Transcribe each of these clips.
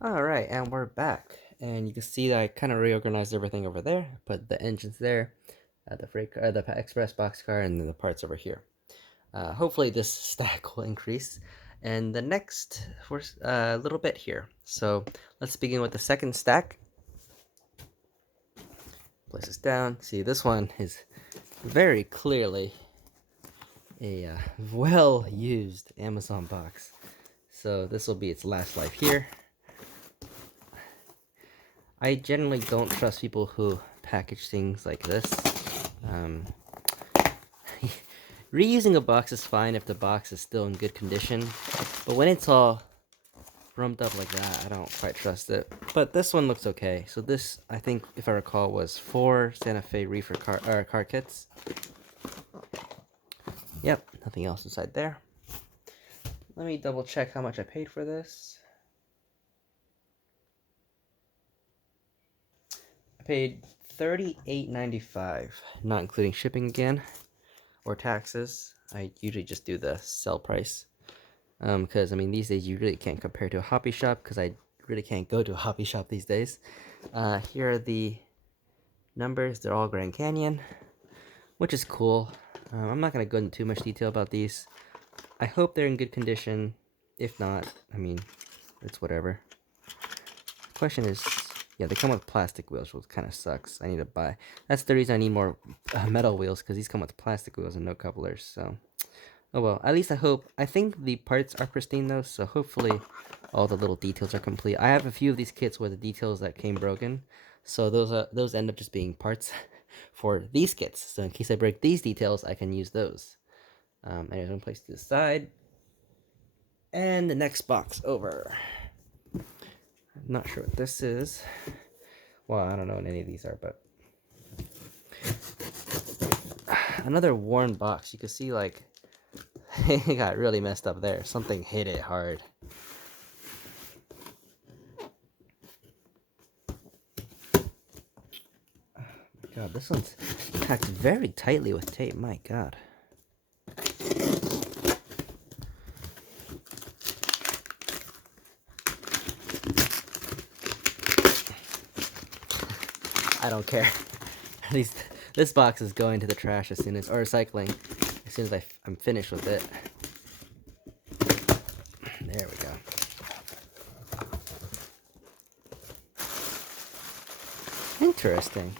Alright, and we're back. And you can see that I kind of reorganized everything over there. Put the engines there, the freight car, the express boxcar, and then the parts over here. Hopefully this stack will increase. And the next, for a little bit here. So let's begin with the second stack. Place this down. See, this one is very clearly a well-used Amazon box. So this will be its last life here. I generally don't trust people who package things like this. Um, Reusing a box is fine if the box is still in good condition, but when it's all rumped up like that, I don't quite trust it. But this one looks okay. So this, I think, if I recall, was 4 Santa Fe reefer car kits. Yep, nothing else inside there. Let me double check how much I paid for this. I paid $38.95, not including shipping again or taxes. I usually just do the sell price. Because I mean, these days you really can't compare to a hobby shop, because I really can't go to a hobby shop these days. Here are the numbers. They're all Grand Canyon, which is cool. I'm not gonna go into too much detail about these. I hope they're in good condition. If not, I mean, it's whatever. The question is, yeah, they come with plastic wheels, which kind of sucks. I need to buy. That's the reason I need more metal wheels, because these come with plastic wheels and no couplers. So, oh well. At least I hope. I think the parts are pristine though, so hopefully all the little details are complete. I have a few of these kits where the details that came broken, so those end up just being parts for these kits. So in case I break these details, I can use those. Anyways, I'm place to the side, and the next box over. I'm not sure what this is. Well, I don't know what any of these are, but another worn box. You can see like it got really messed up there. Something hit it hard. God, this one's packed very tightly with tape. My God. I don't care. At least this box is going to the trash as soon as, or recycling, as soon as I'm finished with it. There we go. Interesting.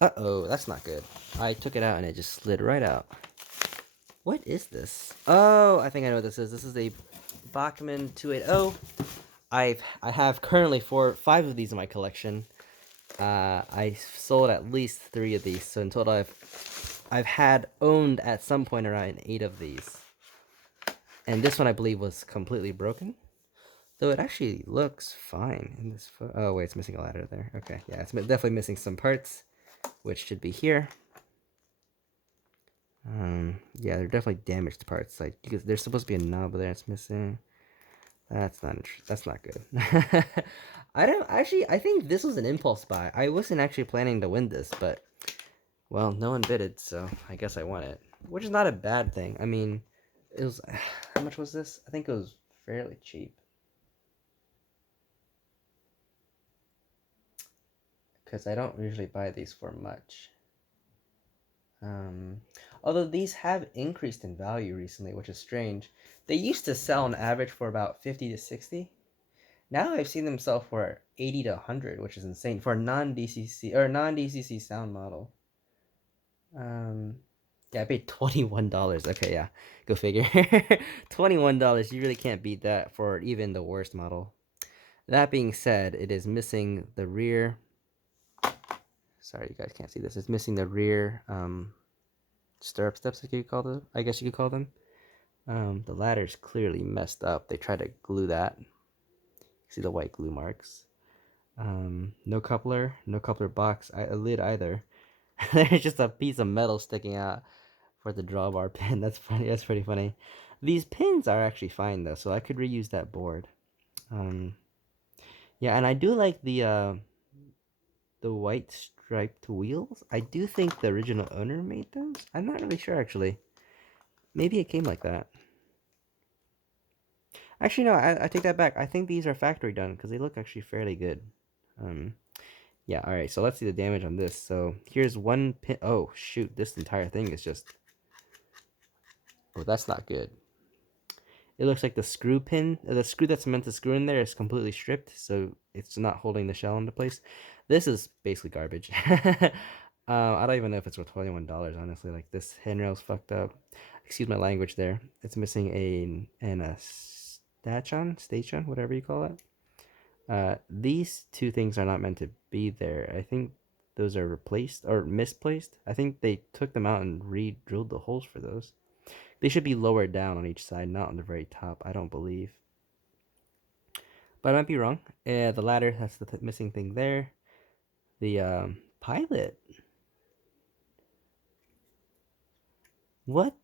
Uh-oh, that's not good. I took it out and it just slid right out. What is this? Oh, I think I know what this is. This is a Bachmann 280. I have currently 5 of these in my collection. I sold at least 3 of these, so in total I've had owned at some point around 8 of these. And this one I believe was completely broken, though it actually looks fine in this photo. Oh wait, it's missing a ladder there. Okay, yeah, it's definitely missing some parts, which should be here. Yeah, they're definitely damaged parts. Like, because there's supposed to be a knob there, it's missing. That's not good. I don't actually. I think this was an impulse buy. I wasn't actually planning to win this, but well, no one bidded, so I guess I won it, which is not a bad thing. I mean, it was how much was this? I think it was fairly cheap, because I don't usually buy these for much. Um, Although these have increased in value recently, which is strange. They used to sell on average for about 50 to 60. Now I've seen them sell for 80 to 100, which is insane for a non-DCC or non-DCC sound model. Yeah, I paid $21. Okay, yeah, go figure. $21. You really can't beat that for even the worst model. That being said, it is missing the rear. Sorry, you guys can't see this. It's missing the rear stirrup steps, if you call them. I guess you could call them. The ladder's clearly messed up. They tried to glue that. See the white glue marks. No coupler box, a lid either. There's just a piece of metal sticking out for the drawbar pin. That's funny. That's pretty funny. These pins are actually fine though, so I could reuse that board. Yeah, and I do like the white striped wheels. I do think the original owner made those. I'm not really sure actually. Maybe it came like that. Actually, no, I take that back. I think these are factory done because they look actually fairly good. Yeah, all right, so let's see the damage on this. So here's one pin. Oh, shoot, this entire thing is just... Oh, that's not good. It looks like the screw pin, the screw that's meant to screw in there is completely stripped, so it's not holding the shell into place. This is basically garbage. I don't even know if it's worth $21, honestly. Like, this handrail's fucked up. Excuse my language there. It's missing a station, whatever you call it. These two things are not meant to be there. I think those are replaced or misplaced. I think they took them out and re-drilled the holes for those. They should be lower down on each side, not on the very top, I don't believe. But I might be wrong. Yeah, the ladder, that's the missing thing there. The pilot. What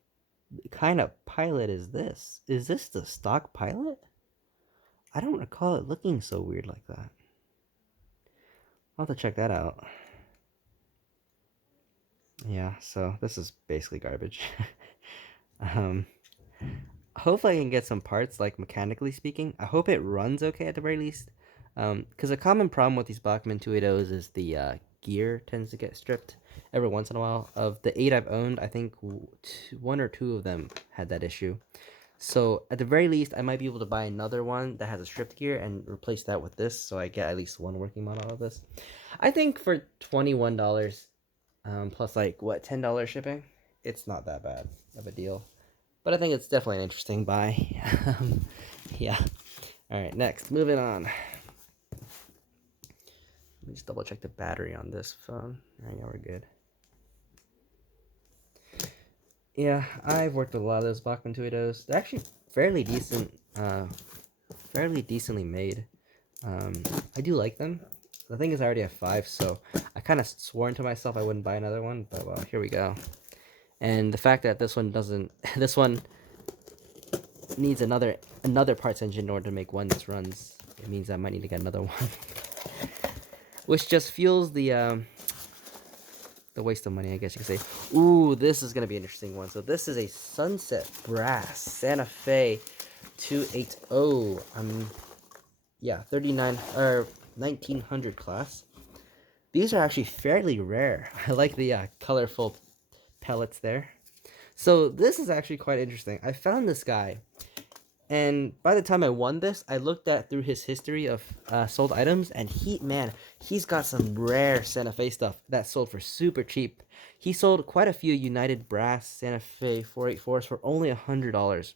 kind of pilot is this? Is this the stock pilot? I don't recall it looking so weird like that. I'll have to check that out. Yeah, so this is basically garbage. um, Hopefully I can get some parts, like mechanically speaking. I hope it runs okay at the very least. Because a common problem with these Bachmann 280s is the gear tends to get stripped every once in a while. Of the 8 I've owned, I think one or two of them had that issue. So at the very least, I might be able to buy another one that has a stripped gear and replace that with this, so I get at least one working model of this. I think for $21, plus like what, $10 shipping, it's not that bad of a deal. But I think it's definitely an interesting buy. Yeah. All right, next, moving on. Let me just double check the battery on this phone. All right, yeah, we're good. Yeah, I've worked with a lot of those Bachmann 280s. They're actually fairly decent, fairly decently made. I do like them. The thing is, I already have 5, so I kind of sworn to myself I wouldn't buy another one, but well, here we go. And the fact that this one doesn't, this one needs another parts engine in order to make one that runs, it means I might need to get another one. Which just fuels the waste of money, I guess you could say. Ooh, this is gonna be an interesting one. So this is a Sunset Brass Santa Fe 280. Yeah, 39 or 1900 class. These are actually fairly rare. I like the colorful pellets there. So this is actually quite interesting. I found this guy, and by the time I won this, I looked at through his history of sold items, and he's got some rare Santa Fe stuff that sold for super cheap. He sold quite a few United Brass Santa Fe 484s for only $100.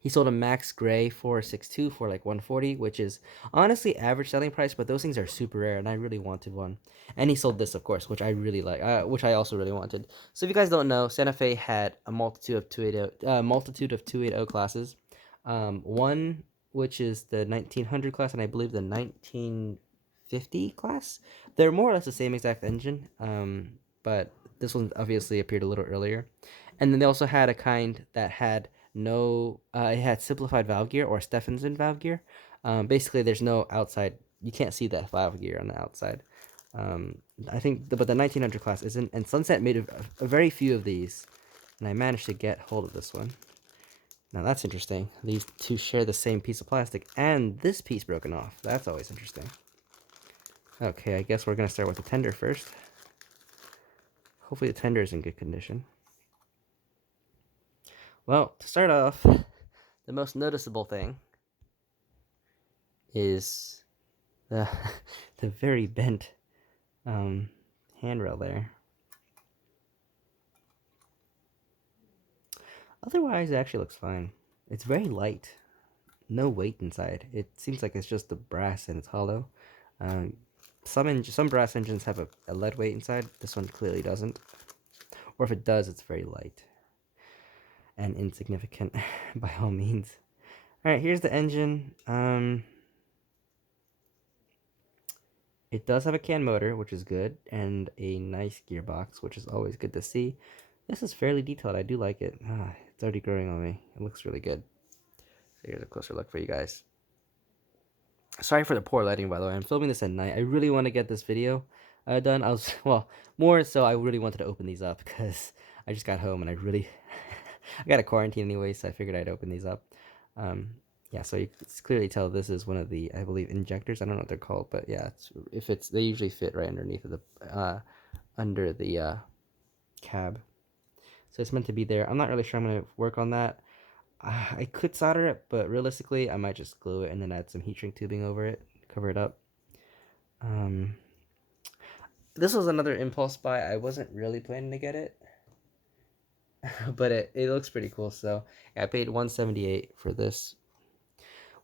He sold a Max Gray 462 for like 140, which is honestly average selling price, but those things are super rare, and I really wanted one. And he sold this, of course, which I really like, which I also really wanted. So if you guys don't know, Santa Fe had a multitude of 280 classes. One which is the 1900 class, and I believe the 1950 class. They're more or less the same exact engine, but this one obviously appeared a little earlier. And then they also had a kind that had no, it had simplified valve gear or Stephenson valve gear. Basically, there's no outside, you can't see that valve gear on the outside. I think, but the 1900 class isn't, and Sunset made a very few of these, and I managed to get hold of this one. Now that's interesting. These two share the same piece of plastic, and this piece broken off. That's always interesting. Okay, I guess we're gonna start with the tender first. Hopefully the tender is in good condition. Well, to start off, the most noticeable thing is the the very bent handrail there. Otherwise, it actually looks fine. It's very light. No weight inside. It seems like it's just the brass and it's hollow. Some brass engines have a lead weight inside. This one clearly doesn't. Or if it does, it's very light and insignificant by all means. Alright, here's the engine. It does have a CAN motor, which is good, and a nice gearbox, which is always good to see. This is fairly detailed. I do like it. It's already growing on me. It looks really good. So here's a closer look for you guys. Sorry for the poor lighting, by the way. I'm filming this at night. I really want to get this video done. Well, more so I really wanted to open these up because I just got home and I got a quarantine anyway, so I figured I'd open these up. Yeah, so you can clearly tell this is one of the, I believe, injectors. I don't know what they're called, but yeah, they usually fit right underneath of the under the cab. So it's meant to be there. I'm not really sure I'm gonna work on that. I could solder it, but realistically, I might just glue it and then add some heat shrink tubing over it, cover it up. Um, this was another impulse buy. I wasn't really planning to get it, but it looks pretty cool. So yeah, I paid 178 for this,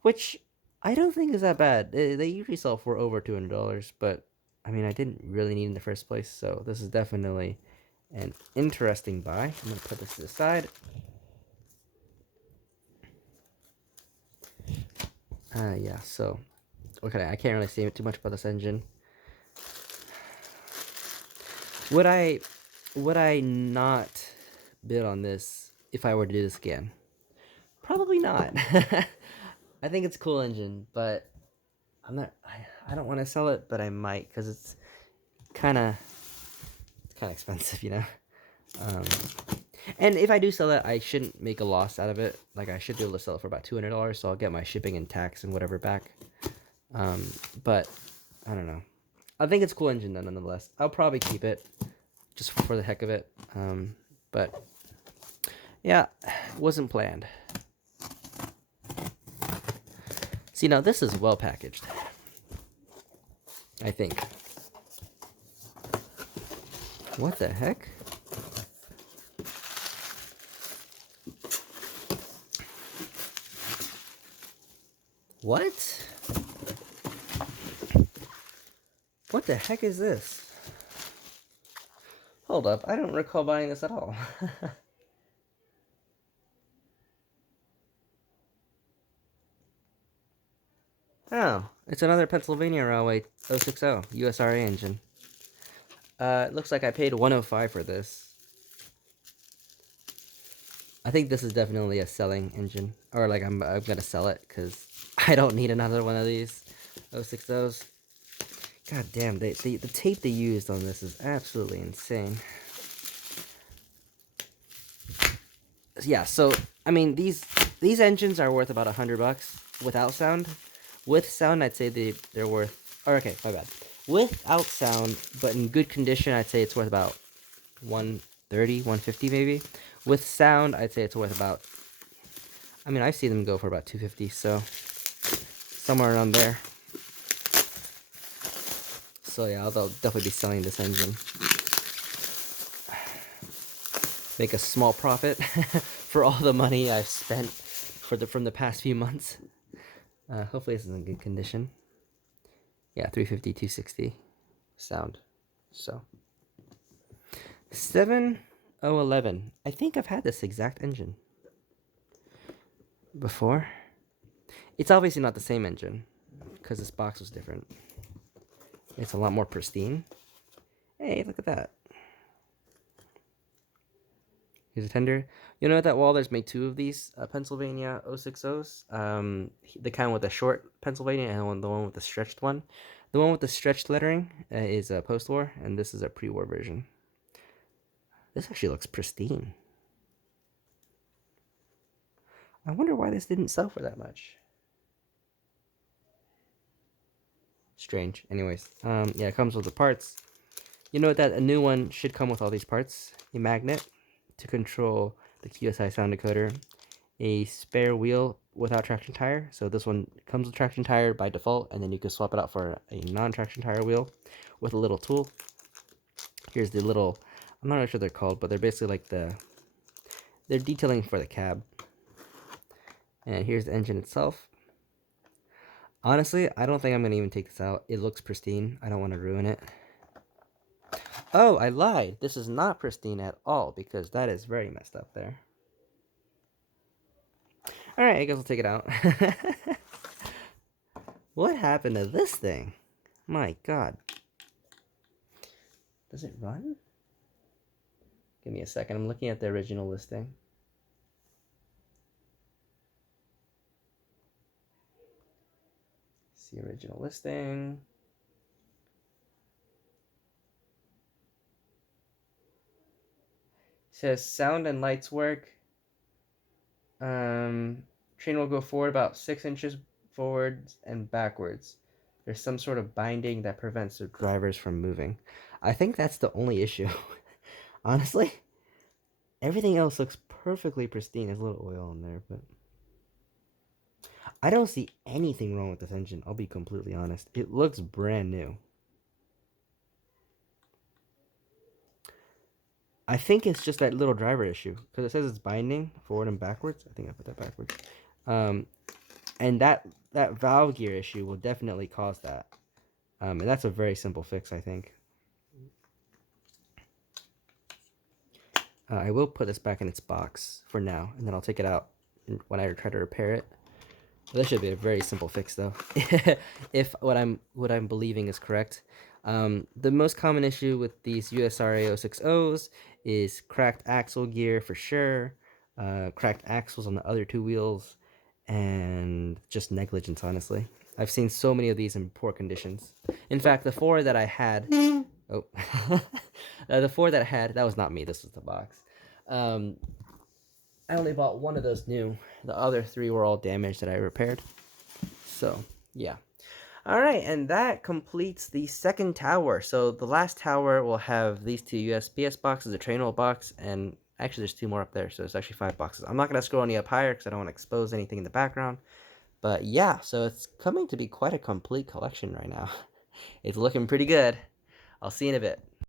which I don't think is that bad. They usually sell for over $200, but I mean, I didn't really need it in the first place, so this is definitely an interesting buy. I'm gonna put this to the side. Yeah, so okay, I can't really say too much about this engine. Would I not bid on this if I were to do this again? Probably not. I think it's a cool engine, but I'm not. I don't want to sell it, but I might because it's kind of expensive, you know. Um, and if I do sell it, I shouldn't make a loss out of it. Like I should be able to sell it for about $200, so I'll get my shipping and tax and whatever back. But I don't know. I think it's a cool engine though, nonetheless. I'll probably keep it just for the heck of it. But yeah, wasn't planned. See, now this is well packaged, I think. What the heck? What? What the heck is this? Hold up, I don't recall buying this at all. Oh, it's another Pennsylvania Railway 060 USRA engine. It looks like I paid 105 for this. I think this is definitely a selling engine, or like I'm gonna sell it because I don't need another one of these 060s. God damn, the tape they used on this is absolutely insane. Yeah, so I mean these engines are worth about $100 without sound. With sound, I'd say they're worth. Or okay, my bad. Without sound, but in good condition, I'd say it's worth about 130, 150 maybe. With sound, I'd say it's worth about. I mean, I've seen them go for about 250, so somewhere around there. So yeah, I'll definitely be selling this engine. Make a small profit for all the money I've spent from the past few months. Hopefully this is in good condition. Yeah, 350, 260 sound. So 7011. I think I've had this exact engine before. It's obviously not the same engine because this box was different. It's a lot more pristine. Hey, look at that. Here's a tender. You know that Walters made two of these Pennsylvania 060s. The kind with the short Pennsylvania and the one with the stretched one. The one with the stretched lettering is a post-war, and this is a pre-war version. This actually looks pristine. I wonder why this didn't sell for that much. Strange. Anyways, yeah, it comes with the parts. You know that a new one should come with all these parts. A magnet to control the QSI sound decoder. A spare wheel without traction tire. So this one comes with traction tire by default, and then you can swap it out for a non-traction tire wheel with a little tool. Here's the little, I'm not really sure what they're called, but they're basically like they're detailing for the cab. And here's the engine itself. Honestly, I don't think I'm going to even take this out. It looks pristine. I don't want to ruin it. Oh, I lied. This is not pristine at all because that is very messed up there. Alright, I guess I'll take it out. What happened to this thing? My god. Does it run? Give me a second. I'm looking at the original listing. See original listing. It says sound and lights work. Train will go forward about 6 inches forwards and backwards. There's some sort of binding that prevents the drivers from moving. I think that's the only issue. Honestly, everything else looks perfectly pristine. There's a little oil in there, but I don't see anything wrong with this engine. I'll be completely honest. It looks brand new. I think it's just that little driver issue because it says it's binding forward and backwards. I think I put that backwards. And that valve gear issue will definitely cause that. And that's a very simple fix, I think. I will put this back in its box for now, and then I'll take it out when I try to repair it. This should be a very simple fix, though, if what I'm believing is correct. The most common issue with these USRA 060s is cracked axle gear for sure, cracked axles on the other two wheels, and just negligence, honestly. I've seen so many of these in poor conditions. In fact, the four that I had... Oh. The four that I had... That was not me. This was the box. I only bought one of those new. The other three were all damaged that I repaired. So, yeah. Alright, and that completes the second tower. So the last tower will have these two USPS boxes, a train roll box, and actually there's two more up there, so it's actually 5 boxes. I'm not going to scroll any up higher because I don't want to expose anything in the background. But yeah, so it's coming to be quite a complete collection right now. It's looking pretty good. I'll see you in a bit.